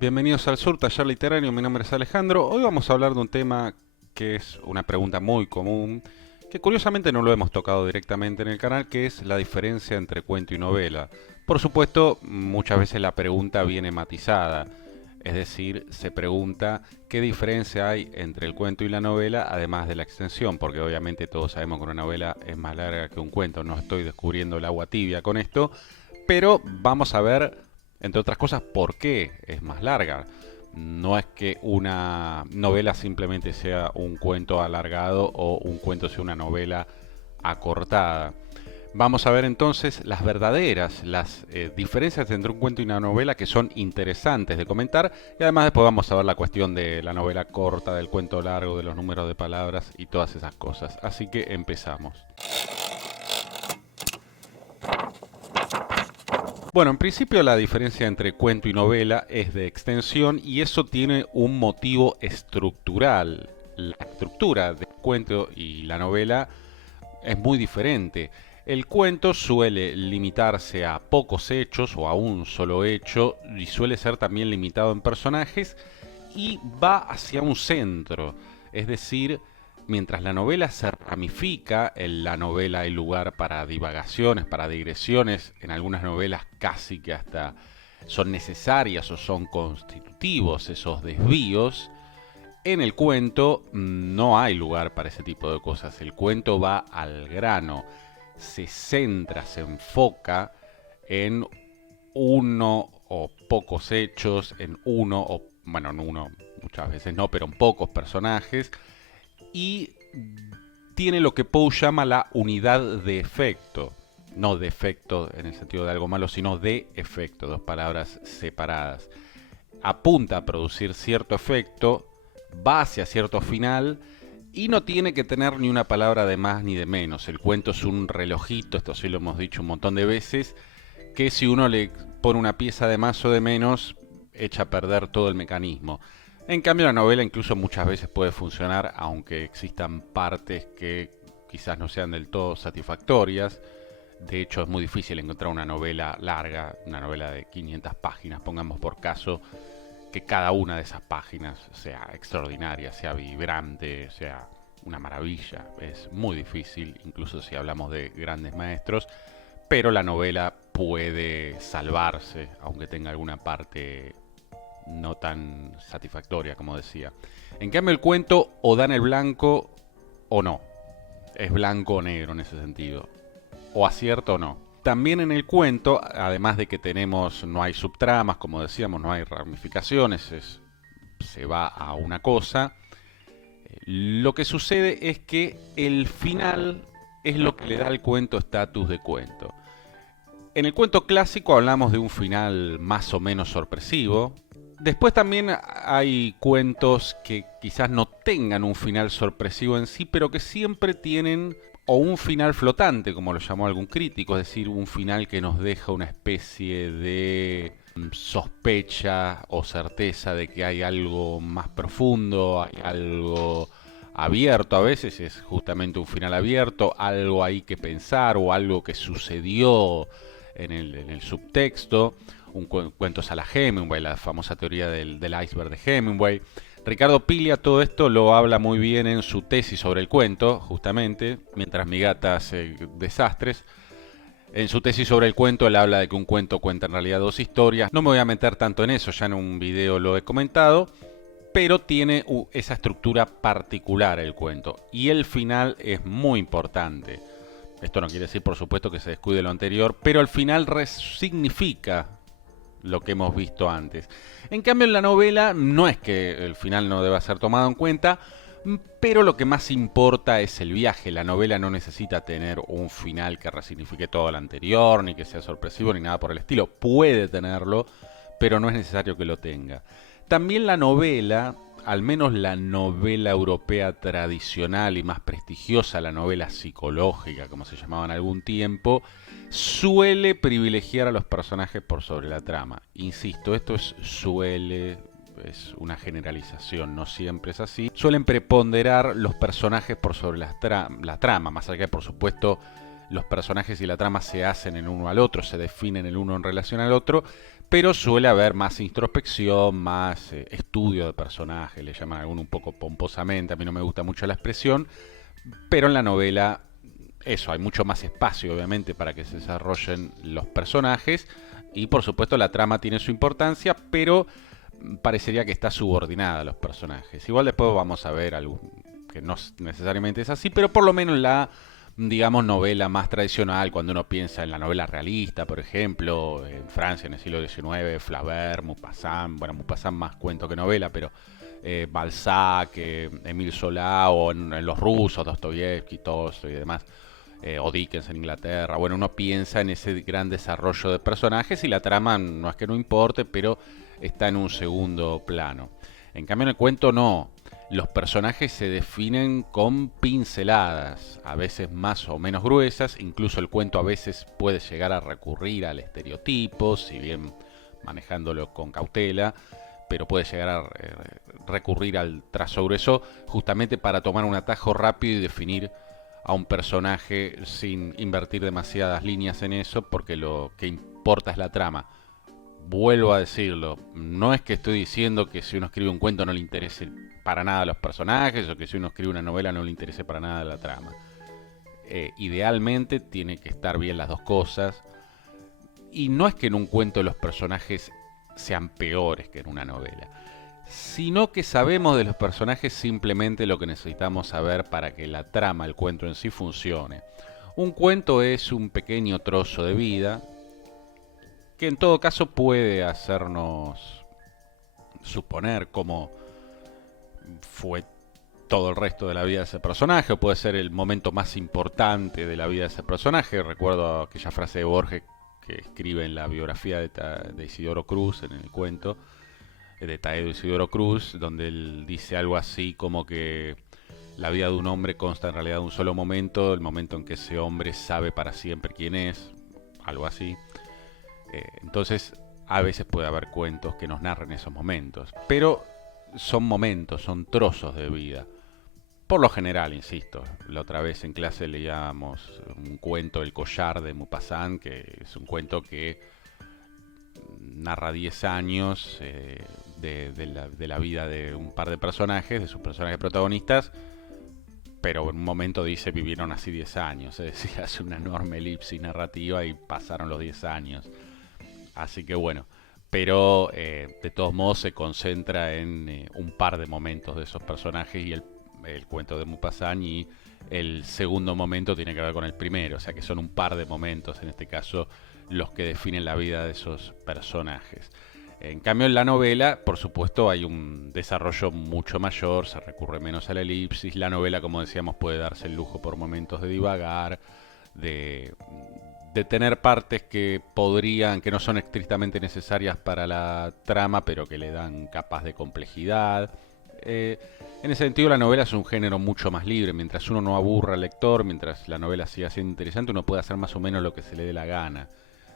Bienvenidos al Sur, Taller Literario, mi nombre es Alejandro. Hoy vamos a hablar de un tema que es una pregunta muy común, que curiosamente no lo hemos tocado directamente en el canal, que es la diferencia entre cuento y novela. Por supuesto, muchas veces la pregunta viene matizada, es decir, se pregunta qué diferencia hay entre el cuento y la novela, además de la extensión, porque obviamente todos sabemos que una novela es más larga que un cuento, no estoy descubriendo el agua tibia con esto, pero vamos a ver, entre otras cosas, por qué es más larga. No es que una novela simplemente sea un cuento alargado o un cuento sea una novela acortada. Vamos a ver entonces las diferencias entre un cuento y una novela, que son interesantes de comentar, y además después vamos a ver la cuestión de la novela corta, del cuento largo, de los números de palabras y todas esas cosas. Así que empezamos. Bueno, en principio la diferencia entre cuento y novela es de extensión y eso tiene un motivo estructural. La estructura del cuento y la novela es muy diferente. El cuento suele limitarse a pocos hechos o a un solo hecho y suele ser también limitado en personajes y va hacia un centro. Es decir, mientras la novela se ramifica, en la novela hay lugar para divagaciones, para digresiones, en algunas novelas casi que hasta son necesarias o son constitutivos esos desvíos. En el cuento no hay lugar para ese tipo de cosas. El cuento va al grano, se centra, se enfoca en uno o pocos hechos, en uno o, bueno, en uno muchas veces no, pero en pocos personajes, y tiene lo que Poe llama la unidad de efecto. No de efecto en el sentido de algo malo, sino de efecto, dos palabras separadas. Apunta a producir cierto efecto, va hacia cierto final y no tiene que tener ni una palabra de más ni de menos. El cuento es un relojito, esto sí lo hemos dicho un montón de veces, que si uno le pone una pieza de más o de menos, echa a perder todo el mecanismo. En cambio, la novela incluso muchas veces puede funcionar, aunque existan partes que quizás no sean del todo satisfactorias. De hecho, es muy difícil encontrar una novela larga, una novela de 500 páginas, pongamos por caso, que cada una de esas páginas sea extraordinaria, sea vibrante, sea una maravilla. Es muy difícil, incluso si hablamos de grandes maestros, pero la novela puede salvarse, aunque tenga alguna parte no tan satisfactoria, como decía. En cambio, el cuento o da en el blanco o no. Es blanco o negro en ese sentido. O acierto o no. También en el cuento, además de que no hay subtramas, como decíamos, no hay ramificaciones, se va a una cosa. Lo que sucede es que el final es lo que le da al cuento estatus de cuento. En el cuento clásico hablamos de un final más o menos sorpresivo. Después también hay cuentos que quizás no tengan un final sorpresivo en sí, pero que siempre tienen o un final flotante, como lo llamó algún crítico, es decir, un final que nos deja una especie de sospecha o certeza de que hay algo más profundo, hay algo abierto, a veces es justamente un final abierto, algo ahí que pensar o algo que sucedió en el subtexto. Cuentos a la Hemingway, la famosa teoría del iceberg de Hemingway. Ricardo Piglia todo esto lo habla muy bien en su tesis sobre el cuento, justamente, mientras mi gata hace desastres. En su tesis sobre el cuento, él habla de que un cuento cuenta en realidad dos historias. No me voy a meter tanto en eso, ya en un video lo he comentado, pero tiene esa estructura particular el cuento. Y el final es muy importante. Esto no quiere decir, por supuesto, que se descuide lo anterior, pero el final resignifica lo que hemos visto antes. En cambio, en la novela no es que el final no deba ser tomado en cuenta, pero lo que más importa es el viaje. La novela no necesita tener un final que resignifique todo lo anterior, ni que sea sorpresivo, ni nada por el estilo. Puede tenerlo, pero no es necesario que lo tenga. También la novela, al menos la novela europea tradicional y más prestigiosa, la novela psicológica, como se llamaba en algún tiempo, suele privilegiar a los personajes por sobre la trama. Insisto, esto es una generalización, no siempre es así. Suelen preponderar los personajes por sobre la trama, más allá que, por supuesto, los personajes y la trama se hacen en uno al otro, se definen el uno en relación al otro, pero suele haber más introspección, más estudio de personajes, le llaman algunos un poco pomposamente, a mí no me gusta mucho la expresión, pero en la novela eso, hay mucho más espacio obviamente para que se desarrollen los personajes y por supuesto la trama tiene su importancia, pero parecería que está subordinada a los personajes. Igual después vamos a ver algo que no necesariamente es así, pero por lo menos la, digamos, novela más tradicional, cuando uno piensa en la novela realista, por ejemplo, en Francia en el siglo XIX, Flaubert, Maupassant, bueno, Maupassant más cuento que novela, pero Balzac, Émile Zola, o en los rusos, Dostoyevsky, Tolstoy y demás, o Dickens en Inglaterra. Bueno, uno piensa en ese gran desarrollo de personajes y la trama no es que no importe, pero está en un segundo plano. En cambio en el cuento no. Los personajes se definen con pinceladas, a veces más o menos gruesas, incluso el cuento a veces puede llegar a recurrir al estereotipo, si bien manejándolo con cautela, pero puede llegar a recurrir al trazo grueso justamente para tomar un atajo rápido y definir a un personaje sin invertir demasiadas líneas en eso, porque lo que importa es la trama. Vuelvo a decirlo, no es que estoy diciendo que si uno escribe un cuento no le interese para nada a los personajes, o que si uno escribe una novela no le interese para nada la trama. Idealmente tiene que estar bien las dos cosas, y no es que en un cuento los personajes sean peores que en una novela, sino que sabemos de los personajes simplemente lo que necesitamos saber para que la trama, el cuento en sí funcione. Un cuento es un pequeño trozo de vida que en todo caso puede hacernos suponer cómo fue todo el resto de la vida de ese personaje, o puede ser el momento más importante de la vida de ese personaje. Recuerdo aquella frase de Borges que escribe en la biografía de Isidoro Cruz, en el cuento de Taedo Isidoro Cruz, donde él dice algo así como que la vida de un hombre consta en realidad de un solo momento, el momento en que ese hombre sabe para siempre quién es, algo así. Entonces, a veces puede haber cuentos que nos narren esos momentos, pero son momentos, son trozos de vida. Por lo general, insisto, la otra vez en clase leíamos un cuento, El collar de Maupassant, que es un cuento que narra 10 años de la vida de un par de personajes, de sus personajes protagonistas, pero en un momento dice vivieron así 10 años, es decir, hace una enorme elipsis narrativa y pasaron los 10 años. Así que bueno, pero de todos modos se concentra en un par de momentos de esos personajes y el cuento de Maupassant, y el segundo momento tiene que ver con el primero, o sea que son un par de momentos en este caso los que definen la vida de esos personajes. En cambio en la novela, por supuesto, hay un desarrollo mucho mayor, se recurre menos a la elipsis, la novela, como decíamos, puede darse el lujo por momentos de divagar, de tener partes que no son estrictamente necesarias para la trama, pero que le dan capas de complejidad. En ese sentido, la novela es un género mucho más libre. Mientras uno no aburra al lector, mientras la novela siga siendo interesante, uno puede hacer más o menos lo que se le dé la gana.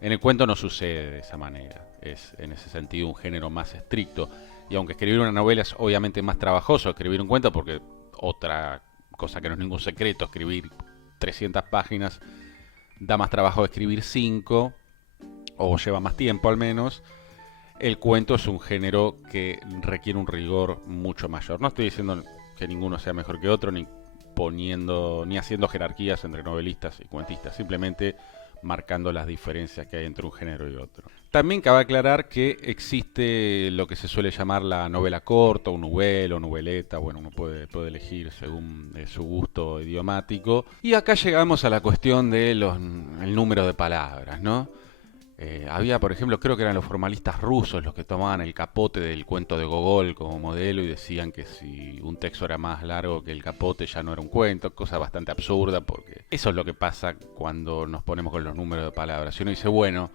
En el cuento no sucede de esa manera. Es en ese sentido un género más estricto. Y aunque escribir una novela es obviamente más trabajoso que escribir un cuento, porque otra cosa que no es ningún secreto, escribir 300 páginas da más trabajo escribir 5, o lleva más tiempo al menos. El cuento es un género que requiere un rigor mucho mayor. No estoy diciendo que ninguno sea mejor que otro, ni haciendo jerarquías entre novelistas y cuentistas, simplemente marcando las diferencias que hay entre un género y otro. También cabe aclarar que existe lo que se suele llamar la novela corta, o novela o noveleta, bueno, uno puede elegir según su gusto idiomático. Y acá llegamos a la cuestión del número de palabras, ¿no? Había, por ejemplo, creo que eran los formalistas rusos los que tomaban el capote del cuento de Gogol como modelo y decían que si un texto era más largo que el capote ya no era un cuento, cosa bastante absurda, porque eso es lo que pasa cuando nos ponemos con los números de palabras. Si uno dice, bueno,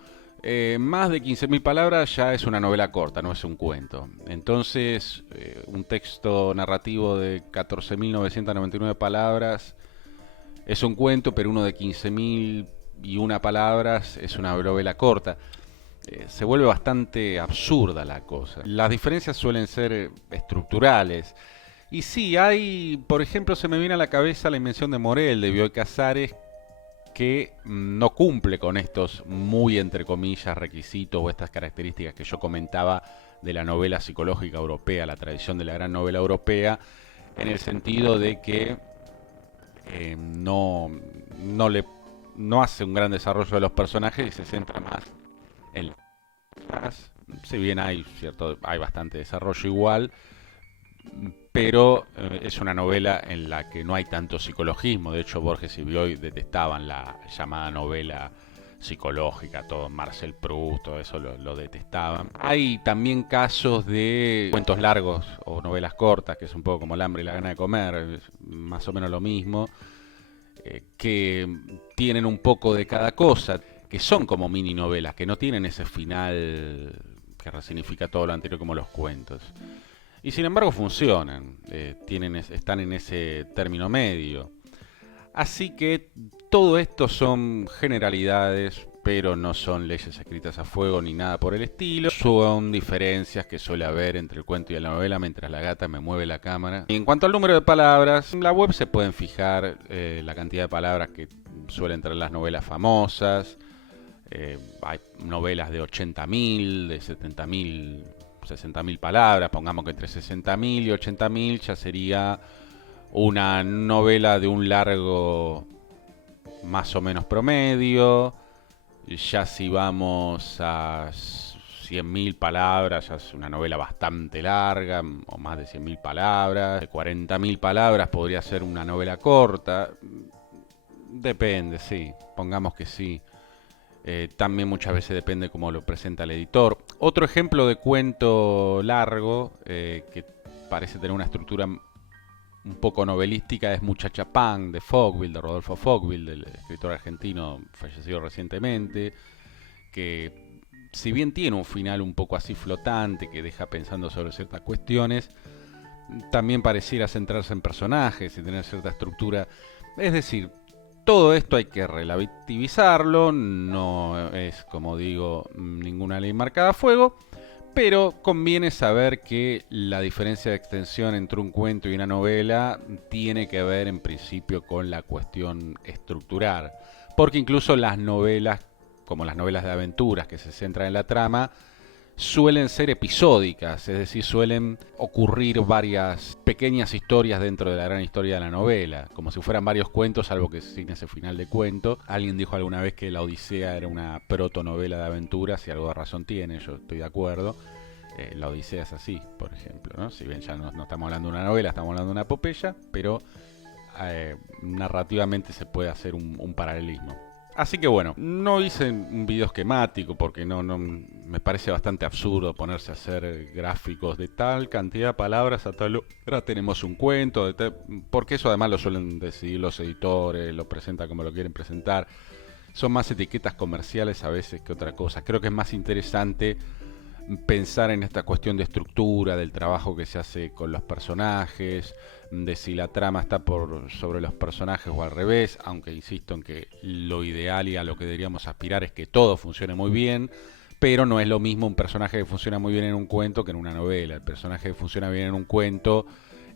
más de 15.000 palabras ya es una novela corta, no es un cuento. Entonces, un texto narrativo de 14.999 palabras es un cuento, pero uno de 15.001 palabras es una novela corta. Se vuelve bastante absurda la cosa. Las diferencias suelen ser estructurales. Y sí, hay, por ejemplo, se me viene a la cabeza la invención de Morel, de Bioy Casares, que no cumple con estos muy entre comillas requisitos o estas características que yo comentaba de la novela psicológica europea, la tradición de la gran novela europea, en el sentido de que no, no hace un gran desarrollo de los personajes y se centra más en las, si bien hay bastante desarrollo igual, pero es una novela en la que no hay tanto psicologismo. De hecho, Borges y Bioy detestaban la llamada novela psicológica, todo Marcel Proust, todo eso lo detestaban. Hay también casos de cuentos largos o novelas cortas, que es un poco como El hambre y la gana de comer, es más o menos lo mismo, que tienen un poco de cada cosa, que son como mini novelas, que no tienen ese final que resignifica todo lo anterior como los cuentos. Y sin embargo funcionan, están en ese término medio. Así que todo esto son generalidades, pero no son leyes escritas a fuego ni nada por el estilo. Son diferencias que suele haber entre el cuento y la novela mientras la gata me mueve la cámara. Y en cuanto al número de palabras, en la web se pueden fijar la cantidad de palabras que suelen traer las novelas famosas. Hay novelas de 80.000, de 70.000, 60.000 palabras. Pongamos que entre 60.000 y 80.000 ya sería una novela de un largo más o menos promedio. Ya si vamos a 100.000 palabras, ya es una novela bastante larga, o más de 100.000 palabras. De 40.000 palabras podría ser una novela corta. Depende, sí, pongamos que sí. También muchas veces depende cómo lo presenta el editor. Otro ejemplo de cuento largo que parece tener una estructura un poco novelística es Muchacha Pan de Fogville, de Rodolfo Fogville, del escritor argentino fallecido recientemente, que si bien tiene un final un poco así flotante que deja pensando sobre ciertas cuestiones, también pareciera centrarse en personajes y tener cierta estructura. Es decir, todo esto hay que relativizarlo, no es, como digo, ninguna ley marcada a fuego, pero conviene saber que la diferencia de extensión entre un cuento y una novela tiene que ver en principio con la cuestión estructural, porque incluso las novelas, como las novelas de aventuras que se centran en la trama, suelen ser episódicas, es decir, suelen ocurrir varias pequeñas historias dentro de la gran historia de la novela, como si fueran varios cuentos, salvo que sin ese final de cuento. Alguien dijo alguna vez que La Odisea era una protonovela de aventuras, y algo de razón tiene, yo estoy de acuerdo. La Odisea es así, por ejemplo, ¿no? Si bien ya no estamos hablando de una novela, estamos hablando de una epopeya, pero narrativamente se puede hacer un paralelismo. Así que bueno, no hice un video esquemático porque no me parece bastante absurdo ponerse a hacer gráficos de tal cantidad de palabras a tal hora tenemos un cuento, porque eso además lo suelen decidir los editores, lo presentan como lo quieren presentar. Son más etiquetas comerciales a veces que otra cosa. Creo que es más interesante pensar en esta cuestión de estructura, del trabajo que se hace con los personajes, de si la trama está sobre los personajes o al revés, aunque insisto en que lo ideal y a lo que deberíamos aspirar es que todo funcione muy bien, pero no es lo mismo un personaje que funciona muy bien en un cuento que en una novela. El personaje que funciona bien en un cuento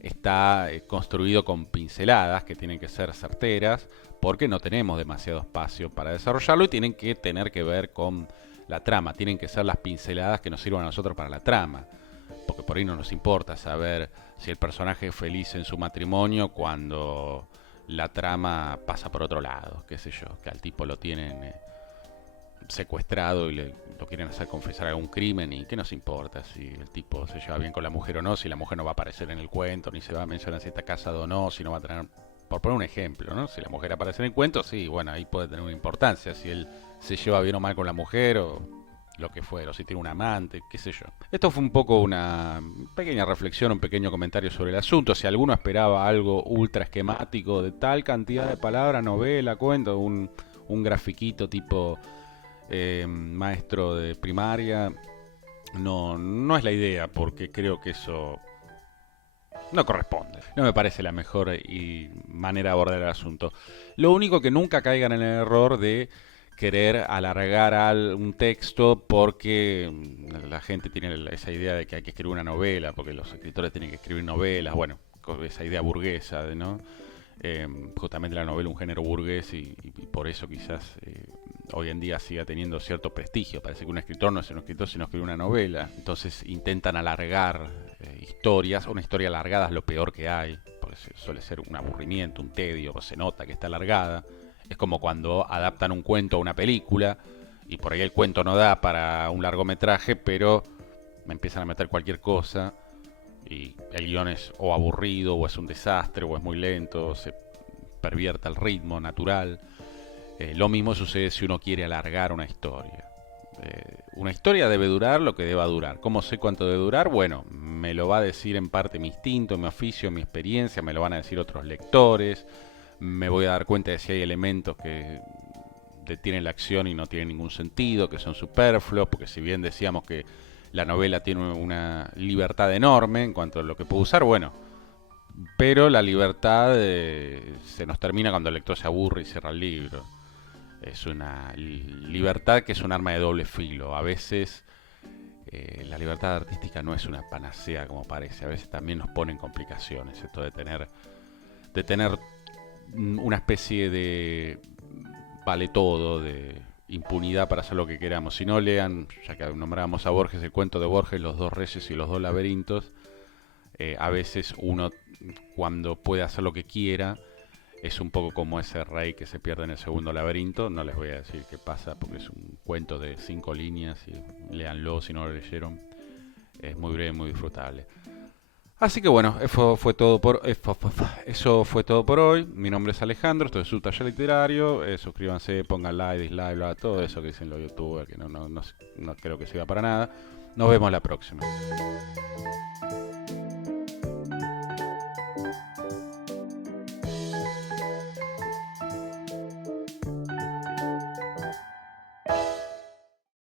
está construido con pinceladas que tienen que ser certeras, porque no tenemos demasiado espacio para desarrollarlo y tienen que tener que ver con la trama, tienen que ser las pinceladas que nos sirvan a nosotros para la trama, porque por ahí no nos importa saber si el personaje es feliz en su matrimonio cuando la trama pasa por otro lado, qué sé yo, que al tipo lo tienen secuestrado y lo quieren hacer confesar algún crimen, y qué nos importa si el tipo se lleva bien con la mujer o no, si la mujer no va a aparecer en el cuento, ni se va a mencionar si está casado o no, si no va a tener, por poner un ejemplo, ¿no? Si la mujer aparece en el cuento, sí, bueno, ahí puede tener una importancia, si él se lleva bien o mal con la mujer o lo que fuera, o si tiene un amante, qué sé yo. Esto fue un poco una pequeña reflexión, un pequeño comentario sobre el asunto. Si alguno esperaba algo ultra esquemático de tal cantidad de palabras, novela, cuento, un grafiquito tipo maestro de primaria, no es la idea, porque creo que eso no corresponde. No me parece la mejor manera de abordar el asunto. Lo único, que nunca caigan en el error de querer alargar un texto porque la gente tiene esa idea de que hay que escribir una novela, porque los escritores tienen que escribir novelas, bueno, esa idea burguesa, ¿no? Justamente la novela un género burgués y por eso quizás hoy en día siga teniendo cierto prestigio. Parece que un escritor no es un escritor sino escribe una novela. Entonces intentan alargar historias. Una historia alargada es lo peor que hay, porque suele ser un aburrimiento, un tedio, se nota que está alargada. Es como cuando adaptan un cuento a una película y por ahí el cuento no da para un largometraje, pero me empiezan a meter cualquier cosa y el guión es o aburrido o es un desastre o es muy lento, se pervierte el ritmo natural. Lo mismo sucede si uno quiere alargar una historia. Una historia debe durar lo que deba durar. ¿Cómo sé cuánto debe durar? Bueno, me lo va a decir en parte mi instinto, mi oficio, mi experiencia, me lo van a decir otros lectores, me voy a dar cuenta de si hay elementos que detienen la acción y no tienen ningún sentido, que son superfluos, porque si bien decíamos que la novela tiene una libertad enorme en cuanto a lo que puede usar, bueno, pero la libertad se nos termina cuando el lector se aburre y cierra el libro. Es una libertad que es un arma de doble filo. A veces la libertad artística no es una panacea como parece. A veces también nos pone en complicaciones esto de tener una especie de vale todo, de impunidad para hacer lo que queramos. Si no, lean, ya que nombrábamos a Borges, el cuento de Borges, Los dos reyes y los dos laberintos. A veces uno, cuando puede hacer lo que quiera, es un poco como ese rey que se pierde en el segundo laberinto. No les voy a decir qué pasa porque es un cuento de 5 líneas y léanlo si no lo leyeron. Es muy breve, muy disfrutable. Así que bueno, eso fue todo por hoy. Mi nombre es Alejandro, esto es Su Taller Literario. Suscríbanse, pongan like, dislike, todo eso que dicen los youtubers, que no creo que sirva para nada. Nos vemos la próxima.